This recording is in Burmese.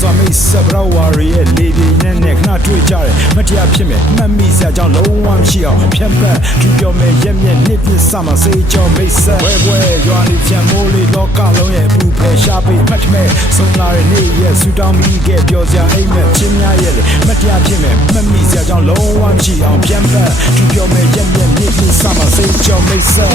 စွာမိတ်ဆက်ဘရဝါရီရဲ့လေပြေနဲ့ခဏတွေ့ကြတယ်မတရားဖြစ်မယ်မှတ်မိစရာကြောင့်လုံးဝမရှိအောင်ဖြတ်ပတ်သူပြောမယ်ရက်မြက်နှစ်ပြစ်စမှာစေးကြောမိတ်ဆက်ဝဲရွာလေးပြန်မိုးလေးလောကလုံးရဲ့ဘူးဖယ်ရှားပေးမှတ်မဲ့ဆုံးလာတဲ့နေ့ရဲ့ဆူတောင်းပြီးခဲ့ပြောစရာအိမ်မဲ့ချင်းများရဲ့လေမတရားဖြစ်မယ်မှတ်မိစရာကြောင့်လုံးဝမရှိအောင်ဖြတ်ပတ်သူပြောမယ်ရက်မြက်နှစ်ပြစ်စမှာစေးကြောမိတ်ဆက်